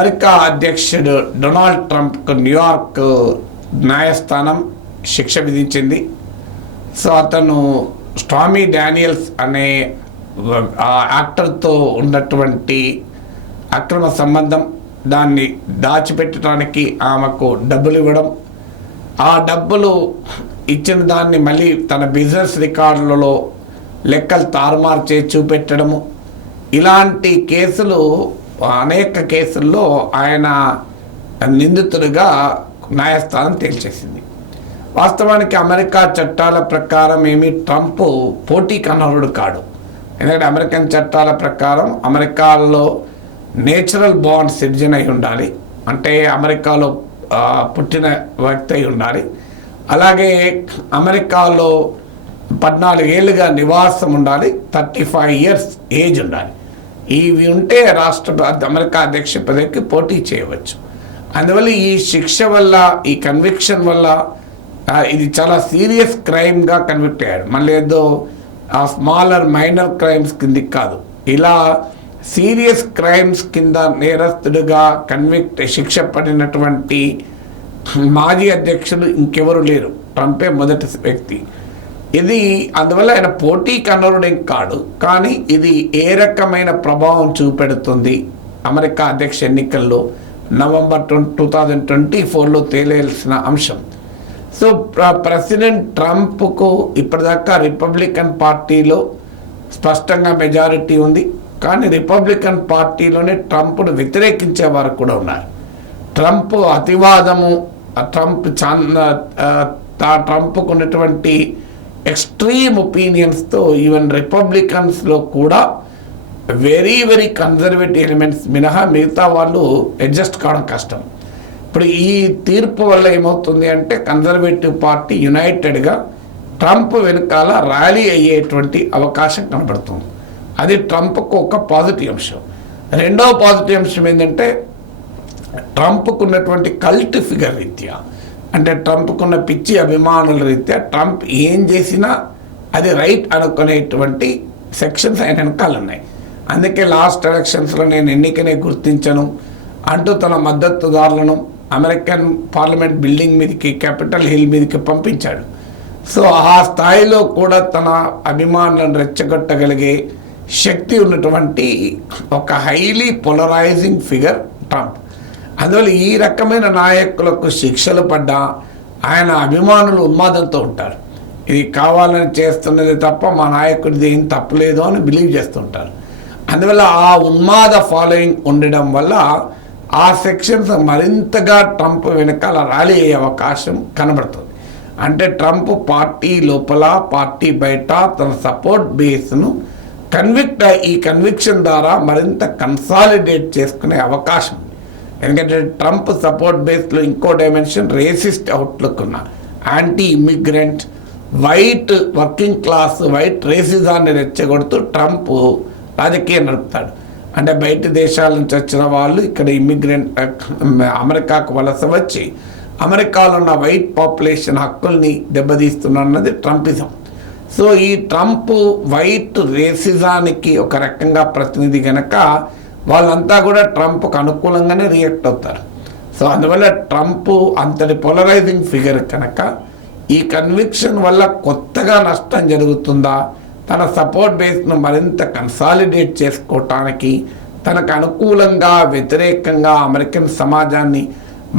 America అధ్యక్షుడు Donald ట్రంప్కు New York న్యాయస్థానం శిక్ష విధించింది. సో అతను స్టామీ డానియల్స్ అనే ఆ యాక్టర్తో ఉన్నటువంటి అక్రమ సంబంధం, దాన్ని దాచిపెట్టడానికి ఆమెకు డబ్బులు ఇవ్వడం, ఆ డబ్బులు ఇచ్చిన దాన్ని మళ్ళీ తన బిజినెస్ రికార్డులలో లెక్కలు తారుమారు చేసి చూపెట్టడము, ఇలాంటి కేసులు అనేక కేసుల్లో ఆయన నిందితుడిగా న్యాయస్థానం తేల్చేసింది. వాస్తవానికి అమెరికా చట్టాల ప్రకారం ట్రంప్ పోటీకి అనర్హుడు కాడు. ఎందుకంటే అమెరికన్ చట్టాల ప్రకారం అమెరికాలో నేచురల్ బాండ్ సిటిజన్ అయి ఉండాలి, అంటే అమెరికాలో పుట్టిన వ్యక్తి అయి ఉండాలి. అలాగే అమెరికాలో 14 ఏళ్ళుగా నివాసం ఉండాలి, 35 years ఏజ్ ఉండాలి. ఇవి ఉంటే అమెరికా అధ్యక్ష పదవికి పోటీ చేయవచ్చు. అందువల్ల ఈ శిక్ష వల్ల, ఈ కన్విక్షన్ వల్ల ఇది చాలా సీరియస్ క్రైమ్గా కన్విక్ట్ అయ్యాడు. మళ్ళీ ఏదో స్మాలర్ మైనర్ క్రైమ్స్ కిందికి కాదు, ఇలా సీరియస్ క్రైమ్స్ కింద నేరస్తుడిగా శిక్ష పడినటువంటి మాజీ అధ్యక్షులు ఇంకెవరు లేరు, ట్రంపే మొదటి వ్యక్తి. ఇది అందువల్ల ఆయన పోటీకి అనర్హుడేం కాడు, కానీ ఇది ఏ రకమైన ప్రభావం చూపెడుతుంది అమెరికా అధ్యక్ష ఎన్నికల్లో నవంబర్ 2024లో తేలాల్సిన అంశం. సో ప్రెసిడెంట్ ట్రంప్కు ఇప్పటిదాకా రిపబ్లికన్ పార్టీలో స్పష్టంగా మెజారిటీ ఉంది, కానీ రిపబ్లికన్ పార్టీలోనే ట్రంప్ను వ్యతిరేకించే వారు కూడా ఉన్నారు. ట్రంప్ అతివాదము, ట్రంప్కు ఉన్నటువంటి ఎక్స్ట్రీమ్ ఒపీనియన్స్తో ఈవెన్ రిపబ్లికన్స్లో కూడా వెరీ వెరీ కన్జర్వేటివ్ ఎలిమెంట్స్ మినహా మిగతా వాళ్ళు అడ్జస్ట్ కావడం కష్టం. ఇప్పుడు ఈ తీర్పు వల్ల ఏమవుతుంది అంటే కన్జర్వేటివ్ పార్టీ యునైటెడ్గా ట్రంప్ వెనుకాల ర్యాలీ అయ్యేటువంటి అవకాశం కనబడుతుంది. అది ట్రంప్కు ఒక పాజిటివ్ అంశం. రెండవ పాజిటివ్ అంశం ఏంటంటే ట్రంప్కు ఉన్నటువంటి కల్ట్ ఫిగర్ రీత్యా, అంటే ట్రంప్కున్న పిచ్చి అభిమానుల రీత్యా ట్రంప్ ఏం చేసినా అది రైట్ అనుకునేటువంటి సెక్షన్స్ ఆయన వెనకాల ఉన్నాయి. అందుకే లాస్ట్ ఎలక్షన్స్లో నేను ఎన్నికనే గుర్తించను అంటూ తన మద్దతుదారులను అమెరికన్ పార్లమెంట్ బిల్డింగ్ మీదకి, క్యాపిటల్ హిల్ మీదకి పంపించాడు. సో ఆ స్థాయిలో కూడా తన అభిమానులను రెచ్చగొట్టగలిగే శక్తి ఉన్నటువంటి ఒక హైలీ పోలరైజింగ్ ఫిగర్ ట్రంప్. అందువల్ల ఈ రకమైన నాయకులకు శిక్షలు పడ్డా ఆయన అభిమానులు ఉన్మాదంతో ఉంటారు. ఇది కావాలని చేస్తున్నది తప్ప మా నాయకుడిది ఏం తప్పులేదు అని బిలీవ్ చేస్తుంటారు. అందువల్ల ఆ ఉన్మాద ఫాలోయింగ్ ఉండడం వల్ల ఆ సెక్షన్స్ మరింతగా ట్రంప్ వెనకాల ర్యాలీ అయ్యే అవకాశం కనబడుతుంది. అంటే ట్రంప్ పార్టీ లోపల, పార్టీ బయట తన సపోర్ట్ బేస్ను ఈ కన్విక్షన్ ద్వారా మరింత కన్సాలిడేట్ చేసుకునే అవకాశం ఉంది. ఎందుకంటే ట్రంప్ సపోర్ట్ బేస్లో ఇంకో డైమెన్షన్ రేసిస్ట్ అవుట్లుక్ ఉన్న anti immigrant, white working class, white రేసిజాన్ని రెచ్చగొడుతూ ట్రంప్ రాజకీయం నడుపుతాడు. అంటే బయట దేశాల నుంచి వచ్చిన వాళ్ళు ఇక్కడ అమెరికాకు వలస వచ్చి అమెరికాలో ఉన్న వైట్ పాపులేషన్ హక్కుల్ని దెబ్బతీస్తున్నది ట్రంపిజం. సో ఈ ట్రంప్ వైట్ రేసిజానికి ఒక రకంగా ప్రతినిధి కనుక వాళ్ళంతా కూడా ట్రంప్కు అనుకూలంగానే రియాక్ట్ అవుతారు. సో అందువల్ల ట్రంప్ అంతటి పోలరైజింగ్ ఫిగర్ కనుక ఈ కన్విక్షన్ వల్ల కొత్తగా నష్టం జరుగుతుందా, తన సపోర్ట్ బేస్ను మరింత కన్సాలిడేట్ చేసుకోవటానికి, తనకు అనుకూలంగా వ్యతిరేకంగా అమెరికన్ సమాజాన్ని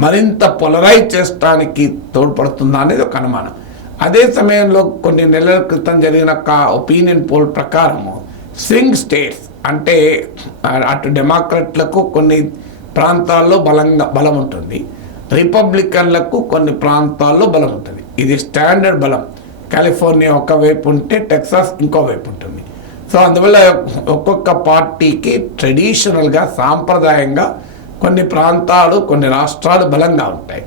మరింత పొలరైజ్ చేయడానికి తోడ్పడుతుందా అనేది ఒక అనుమానం. అదే సమయంలో కొన్ని నెలల క్రితం జరిగిన ఒక ఒపీనియన్ పోల్ ప్రకారము స్వింగ్ స్టేట్స్, అంటే అటు డెమోక్రట్లకు కొన్ని ప్రాంతాల్లో బలం ఉంటుంది, రిపబ్లికన్లకు కొన్ని ప్రాంతాల్లో బలం ఉంటుంది. ఇది స్టాండర్డ్ బలం. కాలిఫోర్నియా ఒకవైపు ఉంటే టెక్సాస్ ఇంకోవైపు ఉంటుంది. సో అందువల్ల ఒక్కొక్క పార్టీకి ట్రెడిషనల్గా, సాంప్రదాయంగా కొన్ని ప్రాంతాలు, కొన్ని రాష్ట్రాలు బలంగా ఉంటాయి.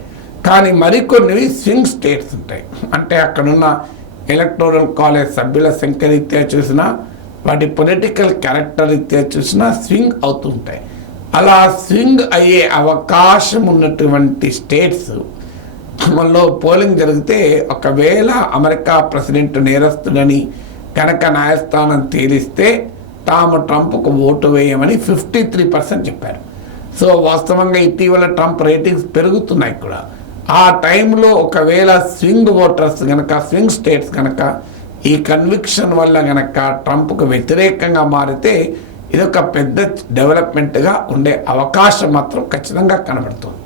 కానీ మరికొన్ని స్వింగ్ స్టేట్స్ ఉంటాయి. అంటే అక్కడున్న ఎలక్టోరల్ కాలేజ్ సభ్యుల సంఖ్య రీత్యా చూసినా, వాటి పొలిటికల్ క్యారెక్టర్ రీత్యా చూసినా స్వింగ్ అవుతూ ఉంటాయి. అలా స్వింగ్ అయ్యే అవకాశం ఉన్నటువంటి స్టేట్స్ లో పోలింగ్ జరిగితే ఒకవేళ అమెరికా ప్రెసిడెంట్ నేరస్తుడని కనుక న్యాయస్థానం తేలిస్తే తాము ట్రంప్కు ఓటు వేయమని 53% చెప్పారు. సో వాస్తవంగా ఇటీవల ట్రంప్ రేటింగ్స్ పెరుగుతున్నాయి కూడా. ఆ టైంలో ఒకవేళ స్వింగ్ ఓటర్స్ కనుక, స్వింగ్ స్టేట్స్ కనుక ఈ కన్విక్షన్ వల్ల కనుక ట్రంప్కు వ్యతిరేకంగా మారితే ఇదొక పెద్ద డెవలప్మెంట్గా ఉండే అవకాశం మాత్రం ఖచ్చితంగా కనబడుతుంది.